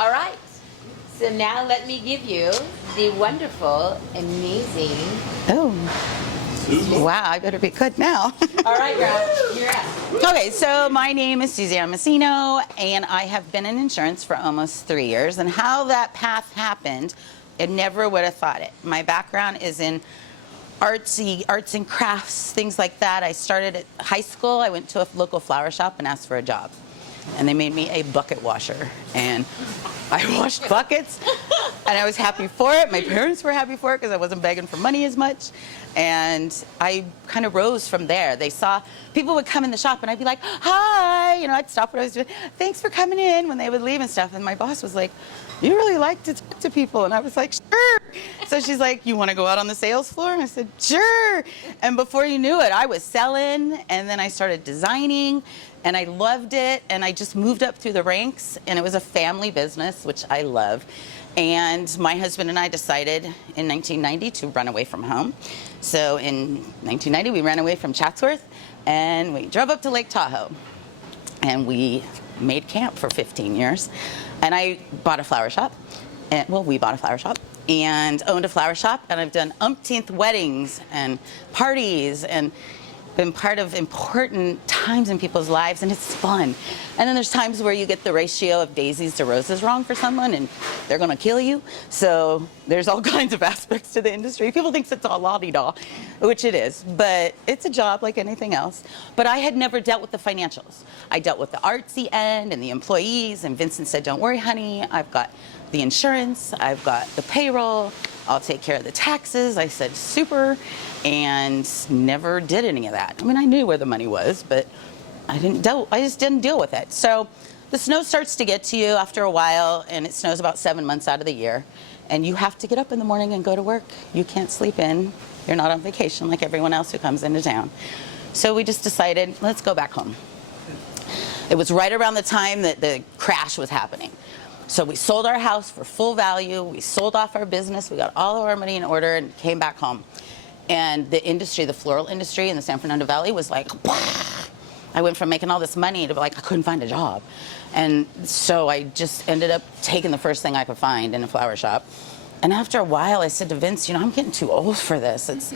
All right. So now let me give you the wonderful, amazing. Oh. Wow, I better be good now. All right, girl. You're up. Okay, so my name is Suzanne Macino, and I have been in insurance for almost 3 years. And how that path happened, I never would have thought it. My background is in arts and crafts, things like that. I started at high school. I went to a local flower shop and asked for a job. And they made me a bucket washer. And I washed buckets, and I was happy for it. My parents were happy for it because I wasn't begging for money as much. And I kind of rose from there. They saw, people would come in the shop, and I'd be like, hi, I'd stop what I was doing. Thanks for coming in when they would leave and stuff. And my boss was like, you really like to talk to people. And I was like, sure. So she's like, you want to go out on the sales floor? And I said, sure. And before you knew it, I was selling, and then I started designing, and I loved it, and I just moved up through the ranks, and it was a family business, which I love. And my husband and I decided in 1990 to run away from home. So in 1990, we ran away from Chatsworth, and we drove up to Lake Tahoe, and we made camp for 15 years. And I bought a flower shop, we bought a flower shop, and owned a flower shop, and I've done umpteenth weddings and parties, and been part of important times in people's lives, and it's fun. And then there's times where you get the ratio of daisies to roses wrong for someone, and they're gonna kill you. So there's all kinds of aspects to the industry. People think it's all la-di-da, which it is, but it's a job like anything else. But I had never dealt with the financials. I dealt with the artsy end and the employees, and Vincent said, don't worry, honey, I've got the insurance, I've got the payroll, I'll take care of the taxes. I said, super, and never did any of that. I mean, I knew where the money was, but I just didn't deal with it. So the snow starts to get to you after a while, and it snows about 7 months out of the year, and you have to get up in the morning and go to work. You can't sleep in. You're not on vacation like everyone else who comes into town. So we just decided, let's go back home. It was right around the time that the crash was happening. So we sold our house for full value. We sold off our business. We got all of our money in order and came back home. And the industry, the floral industry in the San Fernando Valley was like, wah! I went from making all this money to like, I couldn't find a job. And so I just ended up taking the first thing I could find in a flower shop. And after a while, I said to Vince, I'm getting too old for this.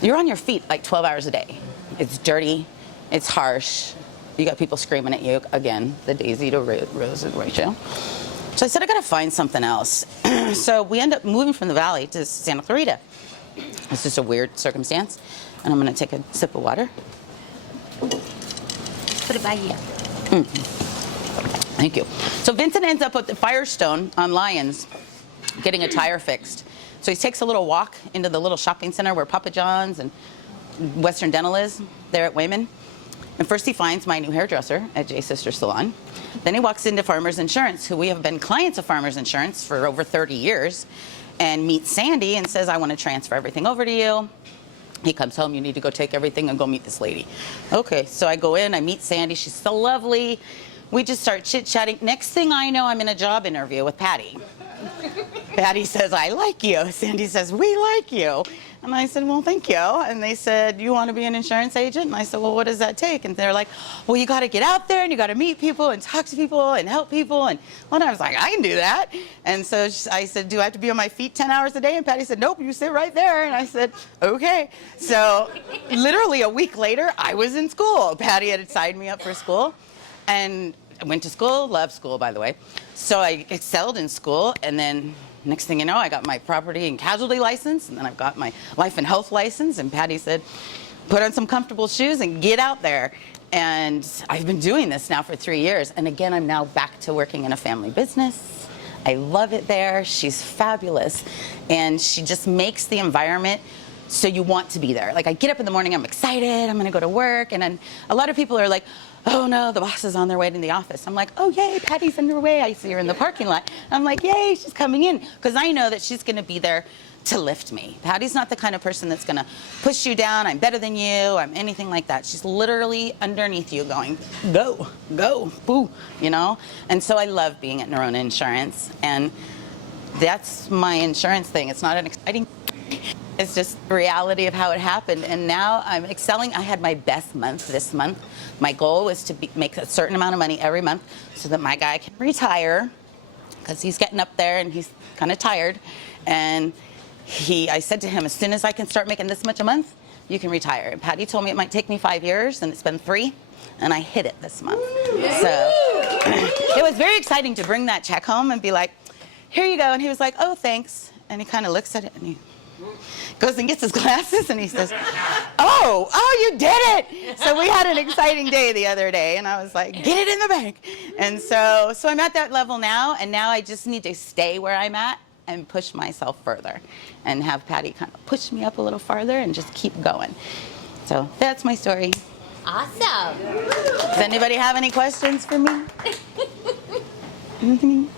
You're on your feet like 12 hours a day. It's dirty. It's harsh. You got people screaming at you. Again, the daisy to rose ratio. So I said, I got to find something else. So we end up moving from the valley to Santa Clarita. It's just a weird circumstance. And I'm going to take a sip of water. Put it by you. Thank you. So Vincent ends up at the Firestone on Lyons getting a tire fixed. So he takes a little walk into the little shopping center where Papa John's and Western Dental is, there at Wayman. And first he finds my new hairdresser at J Sister Salon. Then he walks into Farmers Insurance, who we have been clients of Farmers Insurance for over 30 years, and meets Sandy and says, I want to transfer everything over to you. He comes home, you need to go take everything and go meet this lady. Okay, so I go in, I meet Sandy, she's so lovely. We just start chit-chatting. Next thing I know, I'm in a job interview with Patty. Patty says, I like you. Sandy says, we like you. And I said, well, thank you. And they said, you want to be an insurance agent? And I said, well, what does that take? And they're like, well, you got to get out there and you got to meet people and talk to people and help people. And I was like, I can do that. And so I said, do I have to be on my feet 10 hours a day? And Patty said, nope, you sit right there. And I said, okay. So literally a week later, I was in school. Patty had signed me up for school. And I went to school, loved school, by the way. So I excelled in school, and then next thing you know, I got my property and casualty license, and then I've got my life and health license, and Patty said, put on some comfortable shoes and get out there. And I've been doing this now for 3 years, and again, I'm now back to working in a family business. I love it there. She's fabulous, and she just makes the environment so you want to be there. Like, I get up in the morning, I'm excited, I'm gonna go to work, and then a lot of people are like, oh no, the boss is on their way to the office. I'm like, oh yay, Patty's on her way. I see her in the parking lot. I'm like, yay, she's coming in. Because I know that she's gonna be there to lift me. Patty's not the kind of person that's gonna push you down, I'm better than you, I'm anything like that. She's literally underneath you going, go, go, boo, And so I love being at Nerona Insurance, and that's my insurance thing. It's not an exciting It's just the reality of how it happened. And now I'm excelling. I had my best month this month. My goal was to make a certain amount of money every month so that my guy can retire, because he's getting up there and he's kind of tired. And I said to him, as soon as I can start making this much a month, you can retire. And Patty told me it might take me 5 years, and it's been 3, and I hit it this month. So it was very exciting to bring that check home and be like, here you go. And he was like, oh, thanks. And he kind of looks at it and he goes and gets his glasses and he says, oh, you did it. So we had an exciting day the other day, and I was like, get it in the bank. And so I'm at that level now, and now I just need to stay where I'm at and push myself further and have Patty kind of push me up a little farther and just keep going. So that's my story. Awesome. Does anybody have any questions for me? Anything?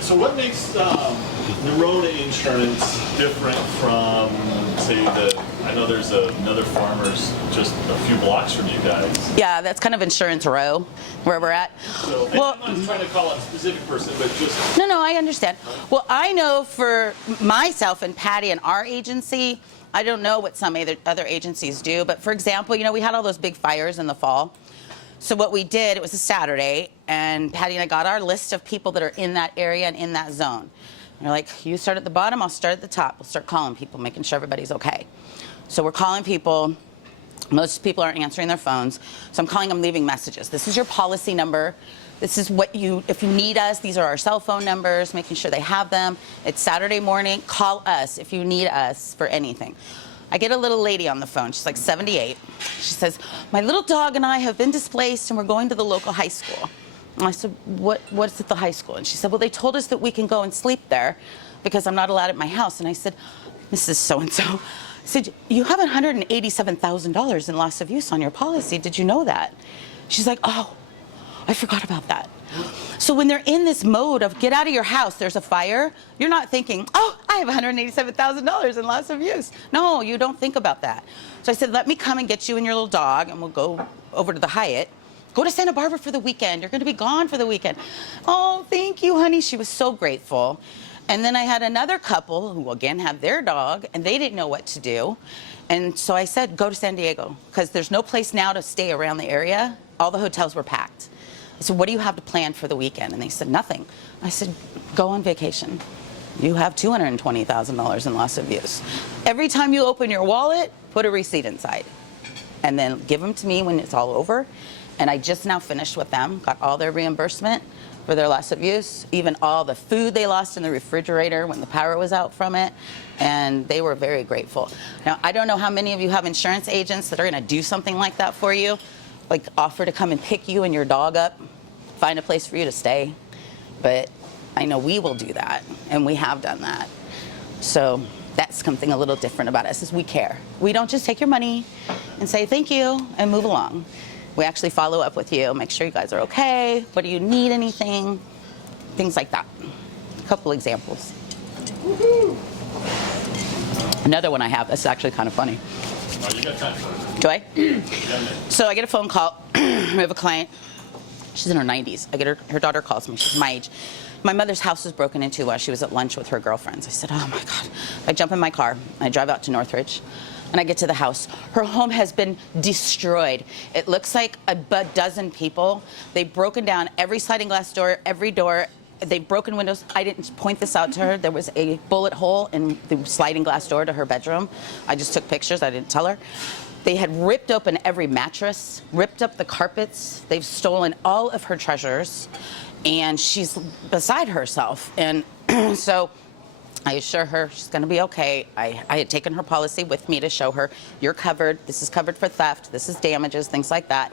So what makes Nerona Insurance different from, say, I know there's another farmer's just a few blocks from you guys. Yeah, that's kind of Insurance Row where we're at. So, well, I'm not trying to call out a specific person, but just... No, I understand. Well, I know for myself and Patty and our agency, I don't know what some other agencies do, but for example, we had all those big fires in the fall. So what we did, it was a Saturday, and Patty and I got our list of people that are in that area and in that zone. And we're like, you start at the bottom, I'll start at the top. We'll start calling people, making sure everybody's okay. So we're calling people. Most people aren't answering their phones. So I'm calling them, leaving messages. This is your policy number. This is what if you need us, these are our cell phone numbers, making sure they have them. It's Saturday morning, call us if you need us for anything. I get a little lady on the phone. She's like 78. She says, my little dog and I have been displaced and we're going to the local high school. And I said, what's at the high school? And she said, well, they told us that we can go and sleep there because I'm not allowed at my house. And I said, Mrs. So-and-so, I said, you have $187,000 in loss of use on your policy. Did you know that? She's like, oh, I forgot about that. So when they're in this mode of get out of your house, there's a fire, you're not thinking, oh, I have $187,000 in loss of use. No, you don't think about that. So I said, let me come and get you and your little dog, and we'll go over to the Hyatt. Go to Santa Barbara for the weekend. You're going to be gone for the weekend. Oh, thank you, honey. She was so grateful. And then I had another couple who, again, had their dog, and they didn't know what to do. And so I said, go to San Diego, because there's no place now to stay around the area. All the hotels were packed. I said, what do you have to plan for the weekend? And they said, nothing. I said, go on vacation. You have $220,000 in loss of use. Every time you open your wallet, put a receipt inside. And then give them to me when it's all over. And I just now finished with them, got all their reimbursement for their loss of use, even all the food they lost in the refrigerator when the power was out from it. And they were very grateful. Now, I don't know how many of you have insurance agents that are going to do something like that for you. Like offer to come and pick you and your dog up, find a place for you to stay. But I know we will do that, and we have done that. So that's something a little different about us, is we care. We don't just take your money and say thank you and move along. We actually follow up with you, make sure you guys are okay. What do you need, anything? Things like that. A couple examples. Woohoo. Another one I have that's actually kind of funny. Oh, you got time for it. Do I? So I get a phone call. We have a client. She's in her 90s. I get her daughter calls me. She's my age. My mother's house was broken into while she was at lunch with her girlfriends. I said, oh my God. I jump in my car. I drive out to Northridge. And I get to the house. Her home has been destroyed. It looks like a dozen people. They've broken down every sliding glass door, every door. They've broken windows. I didn't point this out to her. There was a bullet hole in the sliding glass door to her bedroom. I just took pictures. I didn't tell her. They had ripped open every mattress, ripped up the carpets. They've stolen all of her treasures, and she's beside herself. And so I assure her she's going to be okay. I had taken her policy with me to show her, you're covered. This is covered for theft. This is damages, things like that.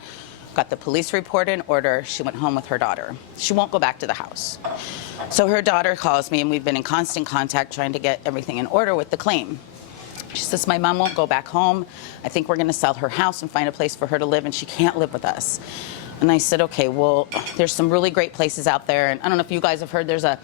Got the police report in order. She went home with her daughter. She won't go back to the house. So her daughter calls me, and we've been in constant contact trying to get everything in order with the claim. She says, my mom won't go back home. I think we're going to sell her house and find a place for her to live, and she can't live with us. And I said, okay, well, there's some really great places out there. And I don't know if you guys have heard, there's a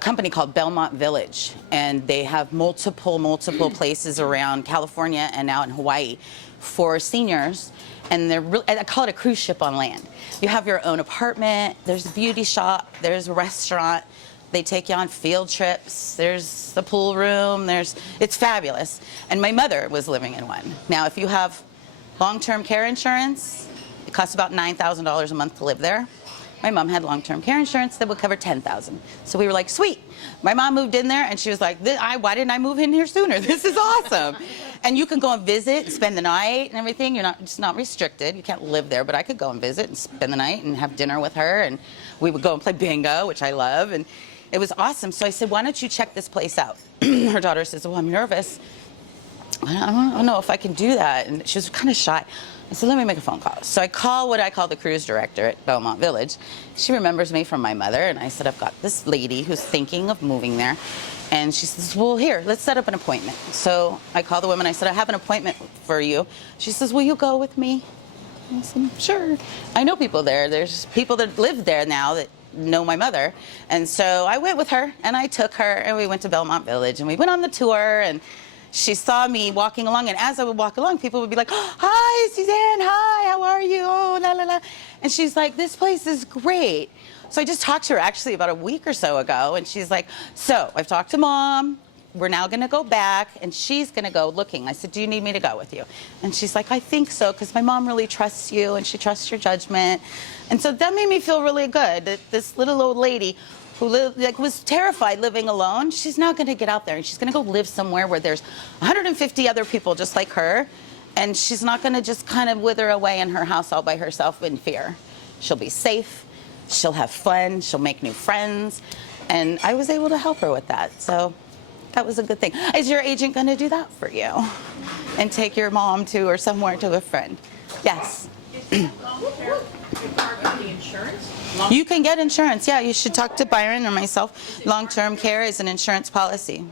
company called Belmont Village, and they have multiple places around California and now in Hawaii for seniors. And they're really, I call it a cruise ship on land. You have your own apartment, there's a beauty shop, there's a restaurant. They take you on field trips. There's the pool room. It's fabulous. And my mother was living in one. Now, if you have long-term care insurance, it costs about $9,000 a month to live there. My mom had long-term care insurance that would cover $10,000. So we were like, sweet. My mom moved in there, and she was like, why didn't I move in here sooner? This is awesome. And you can go and visit and spend the night and everything. It's not restricted. You can't live there, but I could go and visit and spend the night and have dinner with her. And we would go and play bingo, which I love. And it was awesome. So I said, why don't you check this place out? Her daughter says, well, I'm nervous. I don't know if I can do that. And she was kind of shy. I said, let me make a phone call. So I call what I call the cruise director at Belmont Village. She remembers me from my mother. And I said, I've got this lady who's thinking of moving there. And she says, well, here, let's set up an appointment. So I called the woman. I said, I have an appointment for you. She says, will you go with me? I said, sure. I know people there. There's people that live there now that know my mother. And so I went with her, and I took her, and we went to Belmont Village, and we went on the tour, and she saw me walking along, and as I would walk along, people would be like, oh, hi, Suzanne, hi, how are you? Oh, la, la, la. And she's like, this place is great. So I just talked to her actually about a week or so ago, and she's like, so I've talked to Mom. We're now going to go back, and she's going to go looking. I said, do you need me to go with you? And she's like, I think so, because my mom really trusts you, and she trusts your judgment. And so that made me feel really good, that this little old lady who was terrified living alone, she's not going to get out there, and she's going to go live somewhere where there's 150 other people just like her, and she's not going to just kind of wither away in her house all by herself in fear. She'll be safe, she'll have fun, she'll make new friends, and I was able to help her with that. So that was a good thing. Is your agent going to do that for you and take your mom to or somewhere to a friend? Yes. You can get insurance. Yeah, you should talk to Byron or myself. Long-term care is an insurance policy.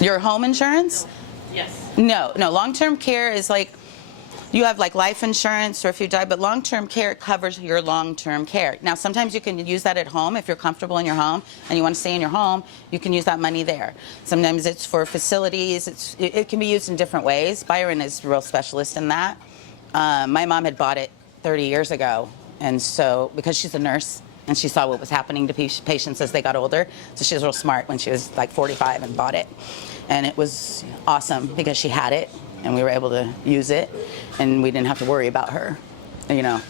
Your home insurance? Yes. No. Long-term care is like you have like life insurance or if you die, but long-term care covers your long-term care. Now, sometimes you can use that at home if you're comfortable in your home and you want to stay in your home. You can use that money there. Sometimes it's for facilities. It can be used in different ways. Byron is a real specialist in that. My mom had bought it 30 years ago, and so because she's a nurse and she saw what was happening to patients as they got older, so she was real smart when she was like 45 and bought it, and it was awesome because she had it and we were able to use it, and we didn't have to worry about her. You know,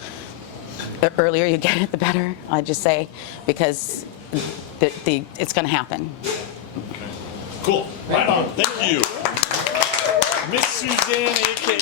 the earlier you get it, the better. I just say, because it's going to happen. Okay. Cool. Right on. Thank you, Miss Suzanne, aka